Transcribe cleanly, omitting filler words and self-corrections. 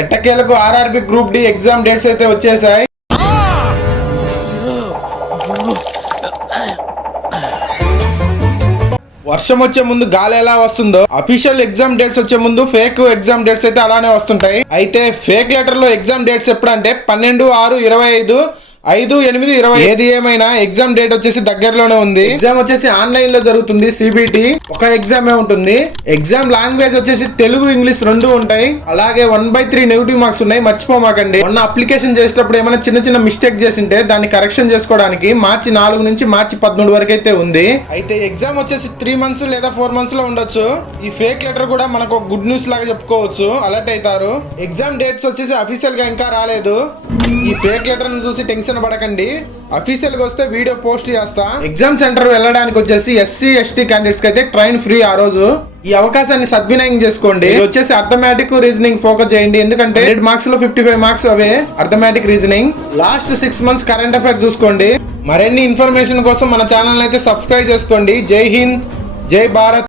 ఎట్టకేలకు RRB group D exam dates అయితే వచ్చేసాయి. వర్షం వచ్చే ముందు గాలి ఎలా వస్తుందో అఫీషియల్ ఎగ్జామ్ డేట్స్ వచ్చే ముందు ఫేక్ ఎగ్జామ్ డేట్స్ అయితే అలానే వస్తుంటాయి. అయితే ఫేక్ లెటర్ లో ఎగ్జామ్ డేట్స్ ఎప్పుడంటే 12/6/25, 5/8/20. ఏది ఏమైనా ఎగ్జామ్ డేట్ వచ్చేసి దగ్గరలోనే ఉంది. ఎగ్జామ్ వచ్చేసి ఆన్లైన్ లో జరుగుతుంది. సిబిటి ఒక ఎగ్జామే ఉంటుంది. ఎగ్జామ్ లాంగ్వేజ్ వచ్చేసి తెలుగు, ఇంగ్లీష్ రెండు ఉంటాయి. అలాగే 1/3 నెగిటివ్ మార్క్స్ ఉన్నాయి, మర్చిపోమాకండి. మొన్న అప్లికేషన్ చేసేటప్పుడు ఏమైనా చిన్న మిస్టేక్ చేసింటే దాన్ని కరెక్షన్ చేసుకోవడానికి March 4 నుంచి March 13 వరకు అయితే ఉంది. అయితే ఎగ్జామ్ వచ్చేసి 3 months లేదా 4 months లో ఉండొచ్చు. ఈ ఫేక్ లెటర్ కూడా మనకు ఒక గుడ్ న్యూస్ లాగా చెప్పుకోవచ్చు. అలర్ట్ అవుతారు. ఎగ్జామ్ డేట్స్ వచ్చేసి అఫీషియల్ గా ఇంకా రాలేదు. ఈ ఫేక్ లెటర్ ను చూసి టెన్షన్ పడకండి. అఫీషియల్ గా వస్తే వీడియో పోస్ట్ చేస్తా. ఎగ్జామ్ సెంటర్ వెళ్ళడానికి వచ్చేసి SC ST క్యాండిడేట్స్ కి అయితే ట్రైన్ ఫ్రీ ఆ రోజు. ఈ అవకాశాన్ని సద్వినియోగం చేసుకోండి. వచ్చేసి అర్థమెటిక్, రీజనింగ్ ఫోకస్ చేయండి. ఎందుకంటే 100 marks లో 55 marks అవే arithmetic, reasoning. Last 6 months current affairs చూసుకోండి. మరిన్ని ఇన్ఫర్మేషన్ కోసం మన ఛానల్ అయితే సబ్స్క్రైబ్ చేసుకోండి. జై హింద్, జై భారత్.